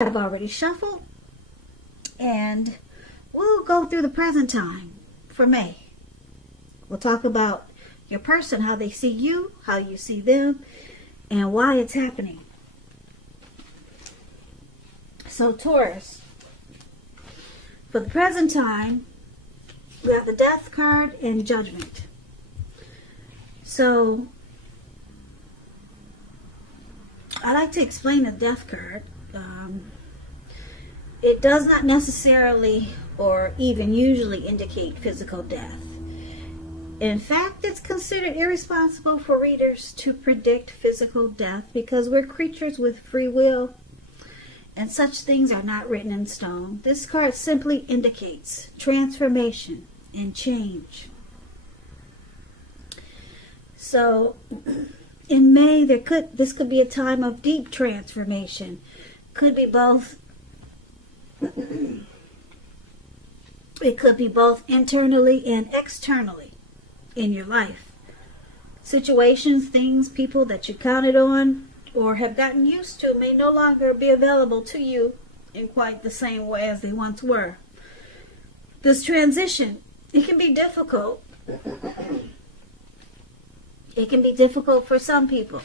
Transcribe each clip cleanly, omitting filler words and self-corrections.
I've already shuffled, and we'll go through the present time for May. We'll talk about your person, how they see you, how you see them, and why it's happening. So Taurus, for the present time, we have the Death card and Judgment. So I like to explain the Death card. It does not necessarily or even usually indicate physical death. In fact, it's considered irresponsible for readers to predict physical death because we're creatures with free will and such things are not written in stone. This card simply indicates transformation and change. So in May, this could be a time of deep transformation. Could be both. It could be both internally and externally in your life. Situations, things, people that you counted on or have gotten used to may no longer be available to you in quite the same way as they once were. This transition, it can be difficult. It can be difficult for some people.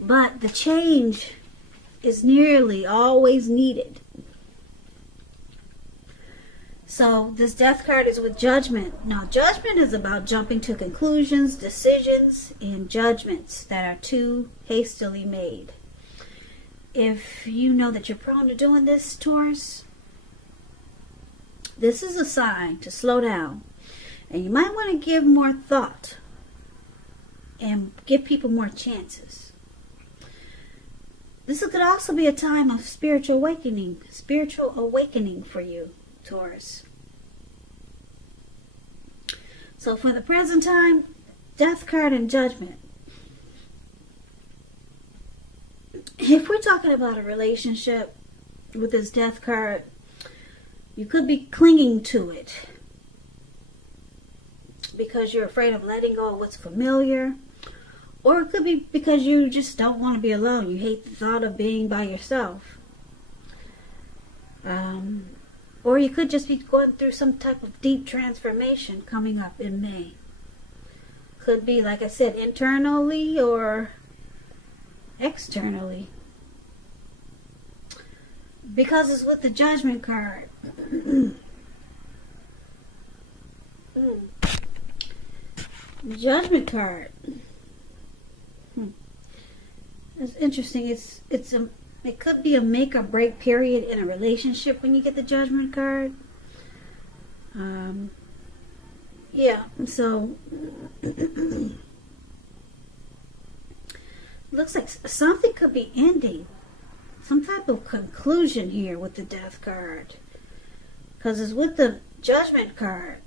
But the change is nearly always needed. So this Death card is with Judgment. Now, Judgment is about jumping to conclusions, decisions, and judgments that are too hastily made. If you know that you're prone to doing this, Taurus, this is a sign to slow down. And you might want to give more thought and give people more chances. This could also be a time of spiritual awakening for you, Taurus. So for the present time, Death card and Judgment. If we're talking about a relationship with this Death card, you could be clinging to it because you're afraid of letting go of what's familiar. Or it could be because you just don't want to be alone. You hate the thought of being by yourself. Or you could just be going through some type of deep transformation coming up in May. Could be, like I said, internally or externally. Because it's with the Judgment card. Judgment card. That's interesting. It could be a make or break period in a relationship when you get the Judgment card. Yeah, so looks like something could be ending. Some type of conclusion here with the Death card. Because it's with the Judgment card.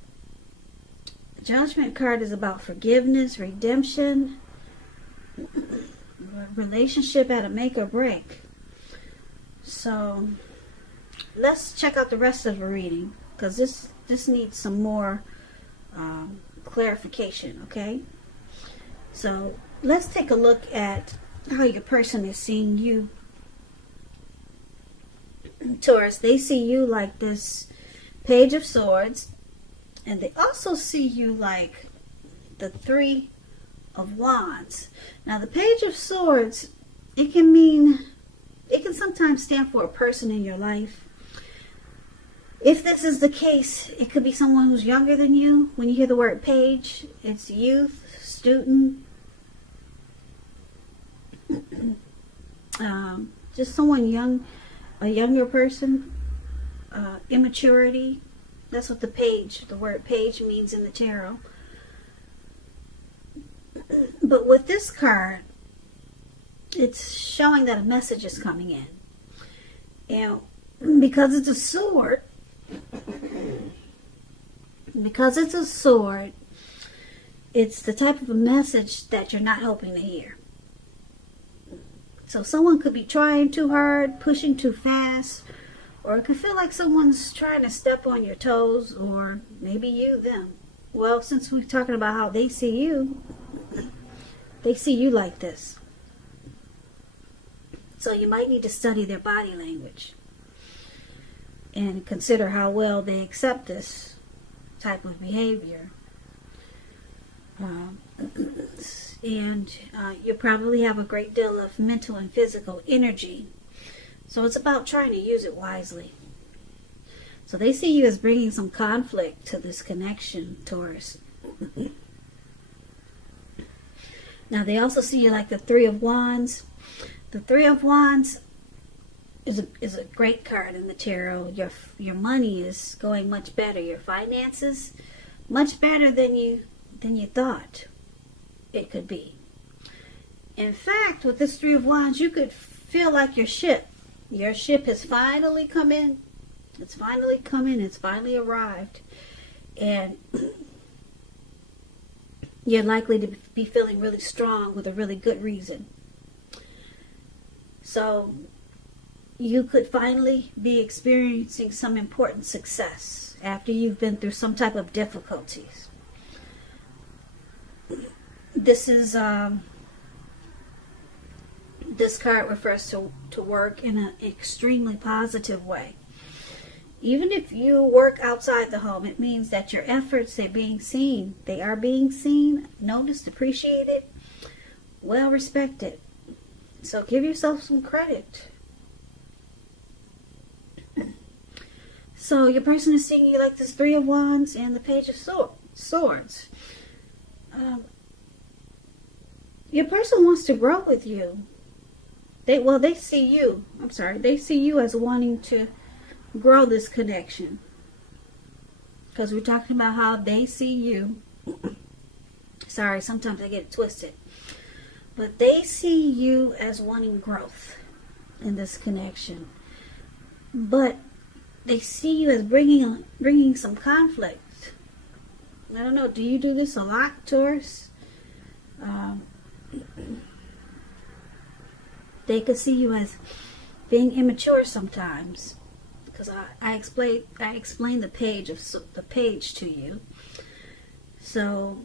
The Judgment card is about forgiveness, redemption, relationship at a make or break. So let's check out the rest of the reading because this needs some more clarification, okay? So let's take a look at how your person is seeing you. Taurus, they see you like this Page of Swords, and they also see you like the Three of Wands. Now the Page of Swords, it can sometimes stand for a person in your life. If this is the case, it could be someone who's younger than you. When you hear the word page, it's youth, student, just someone young, a younger person, immaturity. That's what the word page means in the tarot. But with this card, it's showing that a message is coming in. And because it's a sword, it's the type of a message that you're not hoping to hear. So someone could be trying too hard, pushing too fast, or it could feel like someone's trying to step on your toes, or maybe you, them. Well, since we're talking about how they see you like this. So you might need to study their body language and consider how well they accept this type of behavior. And you probably have a great deal of mental and physical energy. So it's about trying to use it wisely. So they see you as bringing some conflict to this connection, Taurus. Now they also see you like the Three of Wands. The Three of Wands is a great card in the tarot. Your money is going much better. Your finances much better than you thought it could be. In fact, with this Three of Wands, you could feel like your ship has finally come in. It's finally come in. It's finally arrived. And you're likely to be feeling really strong with a really good reason. So you could finally be experiencing some important success after you've been through some type of difficulties. This card refers to work in an extremely positive way. Even if you work outside the home, it means that your efforts are being seen. They are being seen, noticed, appreciated, well respected. So give yourself some credit. So your person is seeing you like this Three of Wands and the Page of Swords. Your person wants to grow with you. They see you. They see you as wanting to grow this connection. Because we're talking about how they see you. Sorry, sometimes I get it twisted. But they see you as wanting growth in this connection. But they see you as bringing some conflict. I don't know. Do you do this a lot, Taurus? They could see you as being immature sometimes, because I explained the page to you. So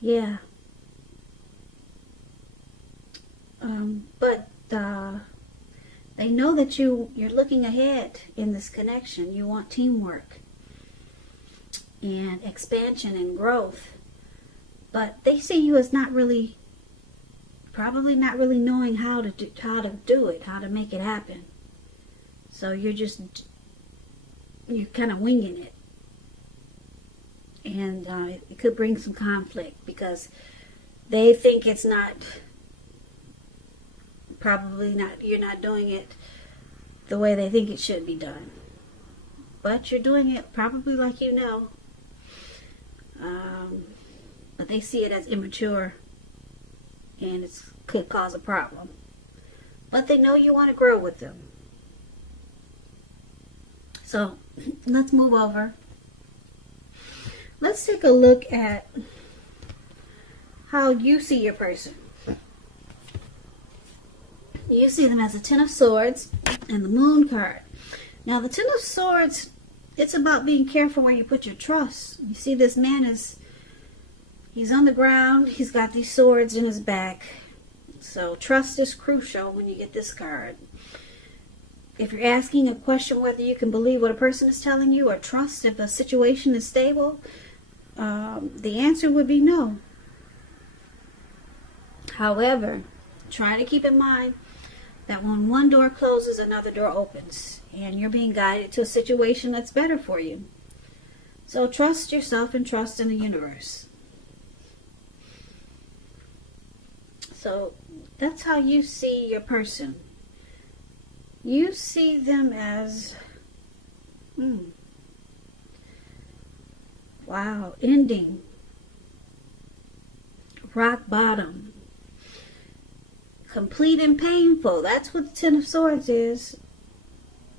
yeah. But they know that you're looking ahead in this connection. You want teamwork and expansion and growth. But they see you as probably not really knowing how to do it, how to make it happen. So you're kind of winging it. And it could bring some conflict because they think it's you're not doing it the way they think it should be done. But you're doing it probably like you know. But they see it as immature, and it could cause a problem. But they know you want to grow with them. So let's move over. Let's take a look at how you see your person. You see them as a Ten of Swords and the Moon card. Now the Ten of Swords, it's about being careful where you put your trust. You see this man he's on the ground. He's got these swords in his back. So trust is crucial when you get this card. If you're asking a question whether you can believe what a person is telling you or trust if a situation is stable, the answer would be no. However, try to keep in mind that when one door closes, another door opens. And you're being guided to a situation that's better for you. So trust yourself and trust in the universe. So that's how you see your person. You see them as, wow, ending, rock bottom, complete and painful. That's what the Ten of Swords is.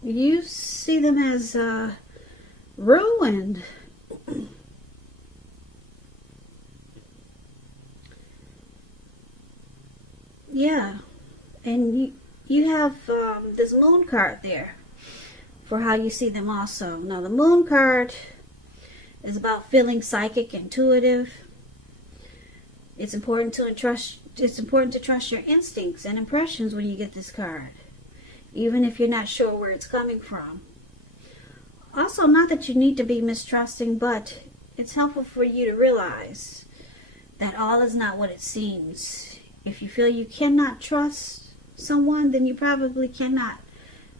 You see them as ruined. Yeah, and you have this Moon card there for how you see them also. Now the Moon card is about feeling psychic, intuitive. It's important to it's important to trust your instincts and impressions when you get this card, even if you're not sure where it's coming from. Also, not that you need to be mistrusting, but it's helpful for you to realize that all is not what it seems. If you feel you cannot trust someone, then you probably cannot.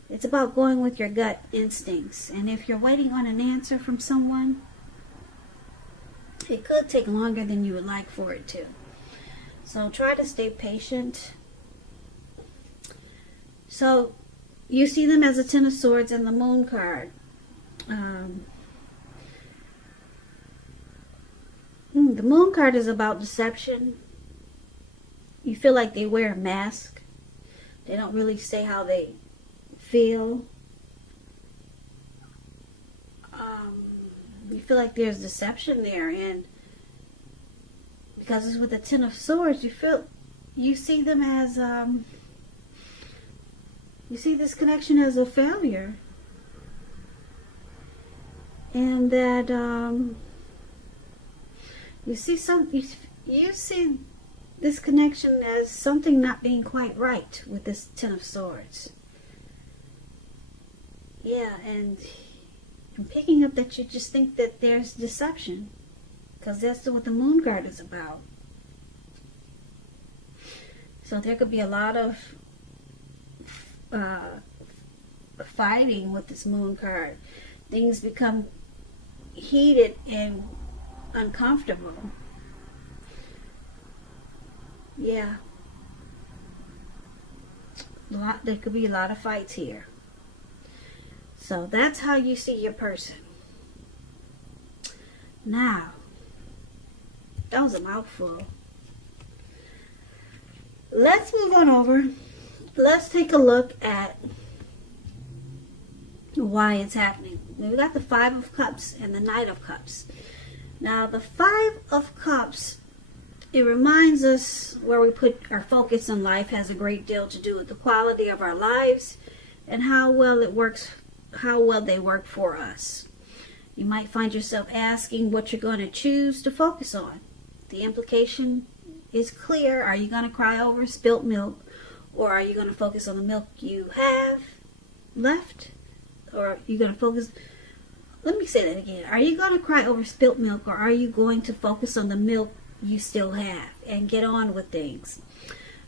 It's about going with your gut instincts. And if you're waiting on an answer from someone, it could take longer than you would like for it to. So try to stay patient. So you see them as a Ten of Swords and the Moon card. The Moon card is about deception. You feel like they wear a mask. They don't really say how they feel. You feel like there's deception there, and because it's with the Ten of Swords, you see them as you see this connection as a failure, and that you see this connection as something not being quite right with this Ten of Swords. Yeah, and I'm picking up that you just think that there's deception, because that's what the Moon card is about. So there could be a lot of fighting with this Moon card. Things become heated and uncomfortable. Yeah. There could be a lot of fights here. So that's how you see your person. Now, that was a mouthful. Let's move on over. Let's take a look at why it's happening. We've got the Five of Cups and the Knight of Cups. Now, the Five of Cups, it reminds us where we put our focus in life has a great deal to do with the quality of our lives and how well they work for us. You might find yourself asking what you're going to choose to focus on. The implication is clear. Are you going to cry over spilt milk, or are you going to focus on the milk you have left? Or are you going to focus... Let me say that again. Are you going to cry over spilt milk, or are you going to focus on the milk you still have and get on with things?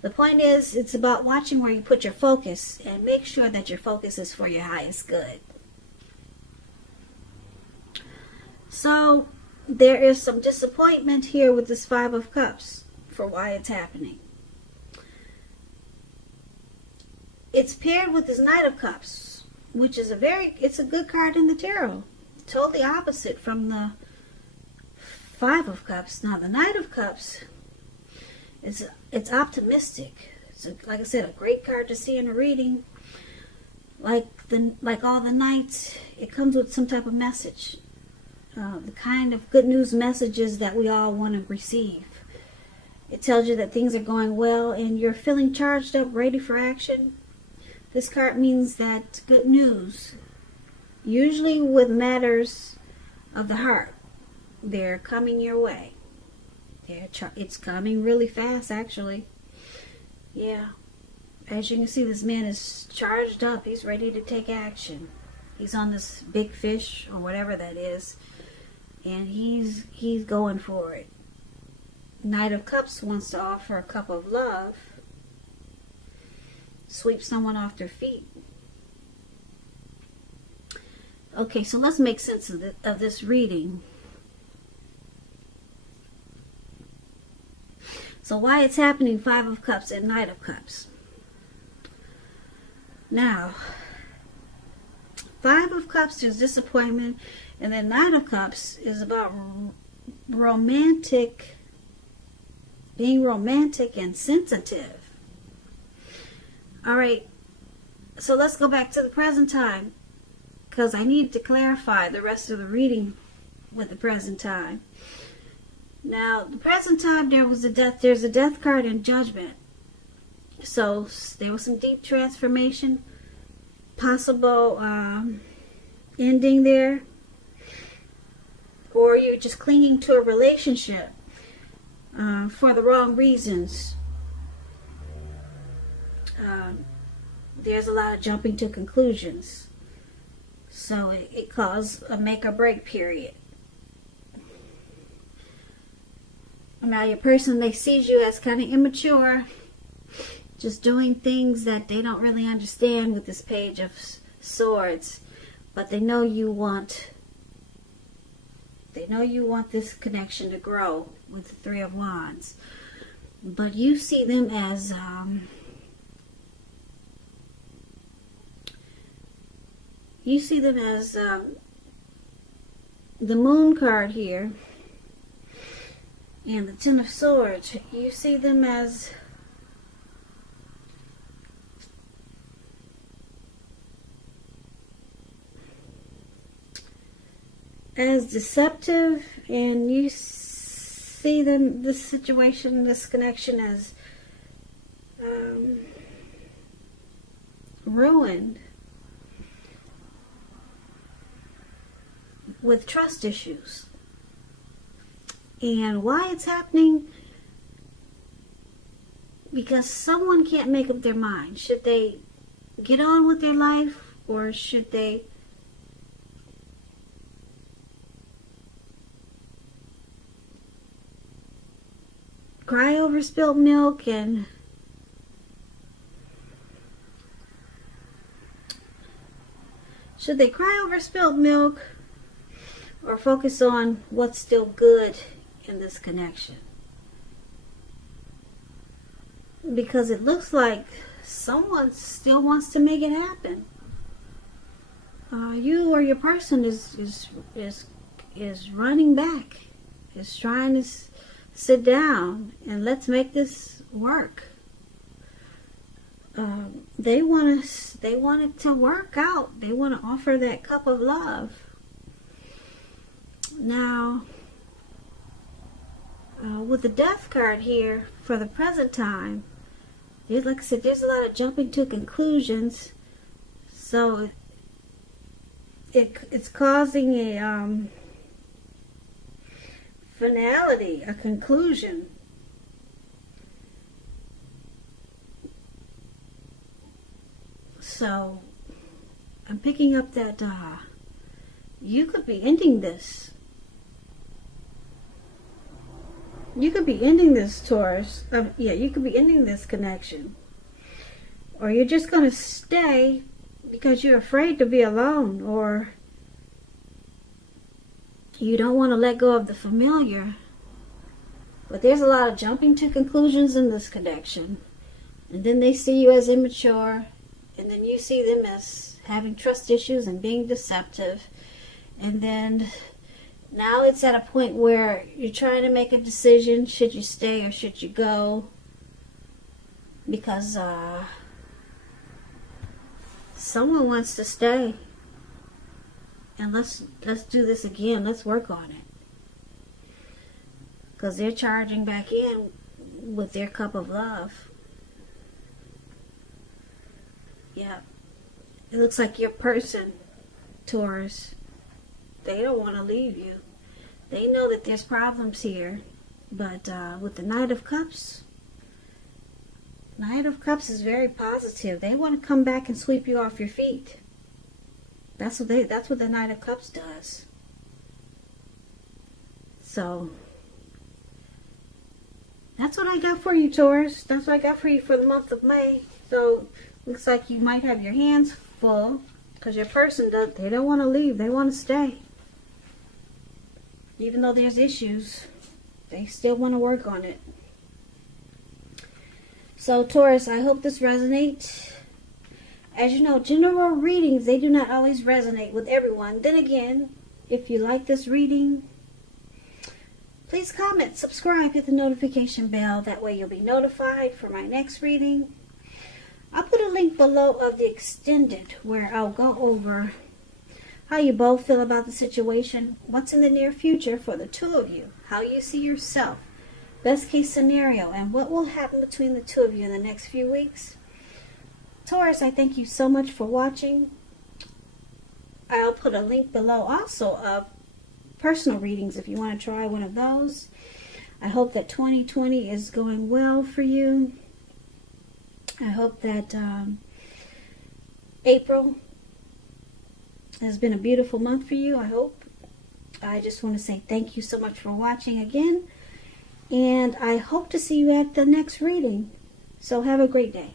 The point is, it's about watching where you put your focus and make sure that your focus is for your highest good. So, there is some disappointment here with this Five of Cups for why it's happening. It's paired with this Knight of Cups, which is it's a good card in the tarot. Totally opposite from the Five of Cups. Now, the Knight of Cups, it's optimistic. It's like I said, a great card to see in a reading. Like all the Knights, it comes with some type of message. The kind of good news messages that we all want to receive. It tells you that things are going well and you're feeling charged up, ready for action. This card means that good news, usually with matters of the heart, they're coming your way. It's coming really fast, actually. Yeah. As you can see, this man is charged up. He's ready to take action. He's on this big fish or whatever that is, and he's going for it. Knight of Cups wants to offer a cup of love. Sweep someone off their feet. Okay, so let's make sense of this reading. So why it's happening, Five of Cups and Knight of Cups. Now, Five of Cups is disappointment, and then Knight of Cups is about being romantic and sensitive. All right, so let's go back to the present time, because I need to clarify the rest of the reading with the present time. Now, the present time, there's a death card in Judgment. So there was some deep transformation, possible ending there, or you're just clinging to a relationship for the wrong reasons, there's a lot of jumping to conclusions. So it caused a make or break period. Now your person, they sees you as kind of immature, just doing things that they don't really understand with this Page of Swords, but they know you want this connection to grow with the Three of Wands. But you see them as the Moon card here and the Ten of Swords. You see them as deceptive, and you see them, this situation, this connection, as ruined with trust issues. And why it's happening? Because someone can't make up their mind. Should they get on with their life, or should they cry over spilled milk? And should they cry over spilled milk, or focus on what's still good in this connection? Because it looks like someone still wants to make it happen. You or your person is running back, is trying to sit down and let's make this work. They want it to work out. They want to offer that cup of love. Now, with the Death card here, for the present time, like I said, there's a lot of jumping to conclusions. So it's causing a finality, a conclusion. So I'm picking up that you could be ending this. You could be ending this, Taurus. You could be ending this connection. Or you're just going to stay because you're afraid to be alone, or you don't want to let go of the familiar. But there's a lot of jumping to conclusions in this connection. And then they see you as immature, and then you see them as having trust issues and being deceptive. And then now it's at a point where you're trying to make a decision. Should you stay or should you go? Because someone wants to stay. And let's do this again. Let's work on it. Because they're charging back in with their cup of love. Yeah. It looks like your person, Taurus, they don't want to leave you. They know that there's problems here. But with the Knight of Cups is very positive. They want to come back and sweep you off your feet. That's what the Knight of Cups does. So that's what I got for you, Taurus. That's what I got for you for the month of May. So looks like you might have your hands full, because your person they don't want to leave. They want to stay. Even though there's issues, they still want to work on it. So Taurus, I hope this resonates. As you know, general readings, they do not always resonate with everyone. Then again, if you like this reading, please comment, subscribe, hit the notification bell. That way you'll be notified for my next reading. I'll put a link below of the extended where I'll go over how you both feel about the situation, what's in the near future for the two of you, how you see yourself, best case scenario, and what will happen between the two of you in the next few weeks. Taurus, I thank you so much for watching. I'll put a link below also of personal readings if you want to try one of those. I hope that 2020 is going well for you. I hope that April has been a beautiful month for you. I hope. I just want to say thank you so much for watching again. And I hope to see you at the next reading. So have a great day.